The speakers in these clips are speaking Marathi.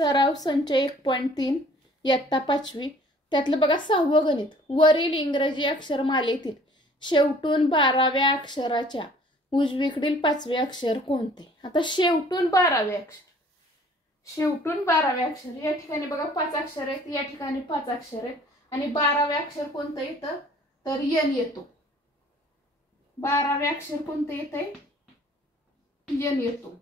सराव संच 1.3 इयत्ता 5वी त्यातलं बघा 6वं गणित. वरील इंग्रजी अक्षरमालेतील शेवटून 12व्या अक्षराच्या उजवीकडील 5वे अक्षर कोणते? आता शेवटून 12वे अक्षर, शेवटून 12वे अक्षर या ठिकाणी बघा 5 अक्षर आहेत, या ठिकाणी 5 अक्षर आहेत आणि 12वे अक्षर कोणतं येतं तर यन येतो. 12वे अक्षर कोणतं येतंय? यन येतो.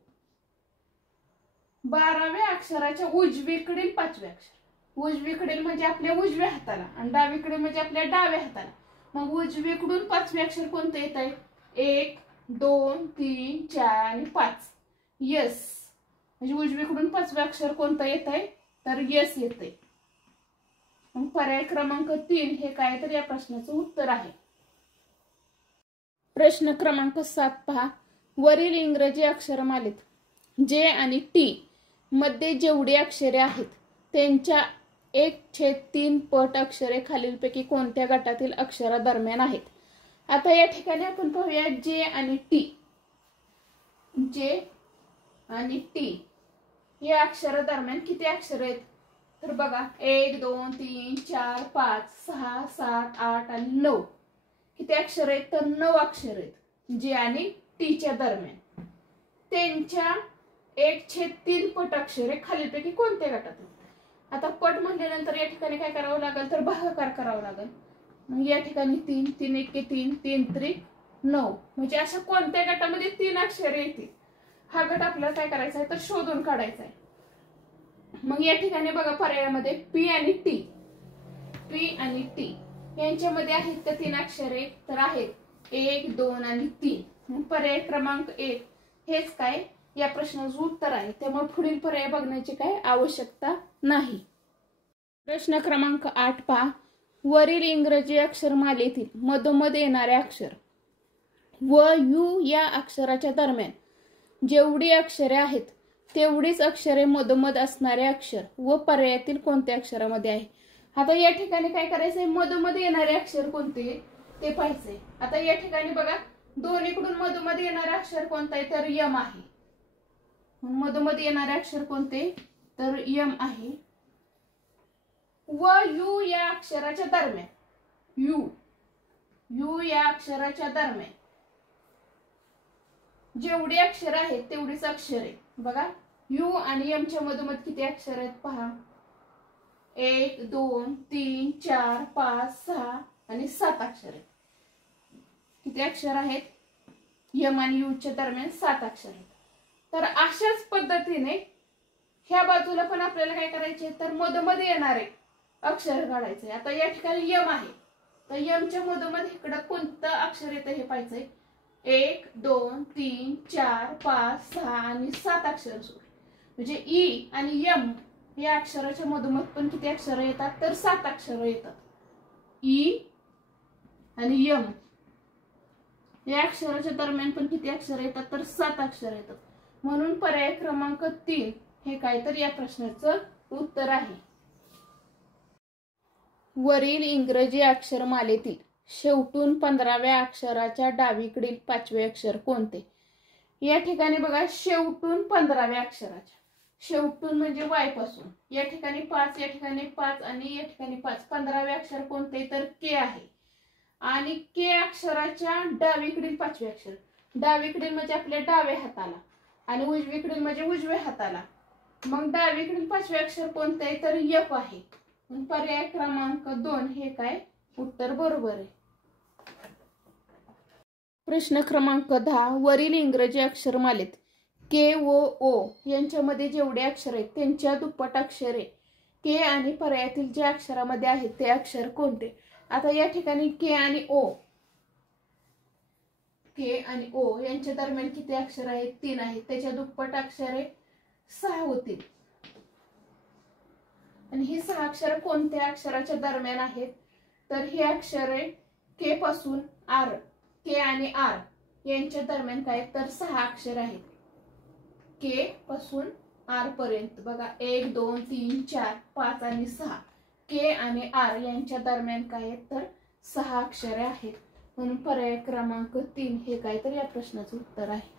12व्या अक्षराच्या उजवीकडील 5वे अक्षर, उजवीकडील म्हणजे आपल्या उजव्या हाताला आणि डावीकडील म्हणजे आपल्या डाव्या हाताला. मग उजवीकडून 5वे अक्षर कोणतं येत आहे? 1 2 3 4 आणि 5. यस. म्हणजे उजवीकडून 5वे अक्षर कोणतं येत आहे तर यस येते. मग पर्याय क्रमांक 3 हे काय तर या प्रश्नाचं उत्तर आहे. प्रश्न क्रमांक 7 पहा. वरील इंग्रजी अक्षरमालेत जे आणि टी मध्ये जेवढी अक्षरे आहेत त्यांच्या 1/3 पट अक्षरे खालीलपैकी कोणत्या गटातील अक्षरादरम्यान आहेत? आता या ठिकाणी आपण पाहूया जे आणि टी. जे आणि टी या अक्षरादरम्यान किती अक्षर आहेत तर बघा 1 2 3 4 5 6 7 8 आणि 9. किती अक्षर आहेत तर 9 अक्षर आहेत जे आणि टीच्या दरम्यान. त्यांच्या 1/3 पट अक्षरे खालीलपैकी कोणत्या गटात आहेत? आता पट म्हटल्यानंतर या ठिकाणी काय करावं लागेल तर भागाकार करावा लागेल. मग या ठिकाणी 3 3 1 3 3 3 9 म्हणजे अशा कोणत्या गटामध्ये 3 अक्षरे येतील हा गट आपल्याला काय करायचा आहे तर शोधून काढायचा आहे. मग या ठिकाणी बघा पर्यायामध्ये पी आणि टी, पी आणि टी यांच्यामध्ये आहेत का 3 अक्षरे तर आहेत 1 2 आणि 3. मग पर्याय क्रमांक 1 हेच काय या प्रश्नाचं उत्तर आहे. त्यामुळे पुढील पर्याय बघण्याची काय आवश्यकता नाही. प्रश्न क्रमांक 8 पहा. वरील इंग्रजी अक्षरमालेतील मधोमध येणारे अक्षर व यू या अक्षराच्या दरम्यान जेवढी अक्षरे आहेत तेवढीच अक्षरे मधोमध असणारे अक्षर व पर्यायातील कोणत्या अक्षरामध्ये आहे? आता या ठिकाणी काय करायचंय मधोमध येणारे अक्षर कोणते ते पाहायचंय. आता या ठिकाणी बघा दोन्हीकडून मधोमध येणारे अक्षर कोणतं आहे तर यम आहे. मधोमध येणारे अक्षर कोणते तर यम आहे. व यू या अक्षराच्या दरम्यान, यू यू या अक्षराच्या दरम्यान जेवढी अक्षर आहेत तेवढीच अक्षरे. बघा यू आणि यम च्या मधोमध किती अक्षर आहेत पहा 1 2 3 4 5 6 आणि 7 अक्षर आहेत. किती अक्षर आहेत यम आणि यू च्या दरम्यान 7 अक्षर आहेत. तर अशाच पद्धतीने ह्या बाजूला पण आपल्याला काय करायचे तर मधोमध येणारे अक्षर काढायचे. आता या ठिकाणी यम आहे तर यमच्या मधोमध इकडं कोणतं अक्षर येतं हे पाहायचंय. 1 2 3 4 5 6 आणि 7 अक्षर म्हणजे ई आणि यम या अक्षराच्या मधोमध पण किती अक्षर येतात तर 7 अक्षर येतात. ई आणि यम या अक्षराच्या दरम्यान पण किती अक्षर येतात तर 7 अक्षर येतात. म्हणून पर्याय क्रमांक 3 हे काय तर या प्रश्नाचं उत्तर आहे. वरील इंग्रजी अक्षरमालेतील शेवटून 15व्या अक्षराच्या डावीकडील 5वे अक्षर कोणते? या ठिकाणी बघा शेवटून 15व्या अक्षराच्या, शेवटून म्हणजे वाय पासून या ठिकाणी 5 या ठिकाणी 5 आणि या ठिकाणी 5. 15वे अक्षर कोणते तर के आहे. आणि के अक्षराच्या डावीकडील 5वे अक्षर, डावीकडील म्हणजे आपल्या डाव्या हाताला आणि उजवीकडील म्हणजे उजव्या हाताला. मग डावीकडील 5वे अक्षर कोणते तर यफ आहे. पर्याय क्रमांक 2 हे काय उत्तर बरोबर आहे. प्रश्न क्रमांक 10. वरील इंग्रजी अक्षरमालेत के व ओ यांच्यामध्ये जेवढे अक्षर आहेत त्यांच्या दुप्पट अक्षरे के आणि पर्यायातील जे अक्षरामध्ये आहेत ते अक्षर कोणते? आता या ठिकाणी के आणि ओ, के आणि ओ यांच्या दरम्यान किती अक्षर आहेत? 3 आहेत. त्याच्या दुप्पट अक्षरे 6 होतील. आणि ही 6 अक्षर कोणत्या अक्षराच्या दरम्यान आहेत तर ही अक्षरे के पासून आर, के आणि आर यांच्या दरम्यान काय तर 6 अक्षर आहेत. के पासून आर पर्यंत बघा 1 2 3 4 5 आणि 6 के आणि आर यांच्या दरम्यान काय तर 6 अक्षरे आहेत. म्हणून पर्याय क्रमांक 3 हे काय तर या प्रश्नाचं उत्तर आहे.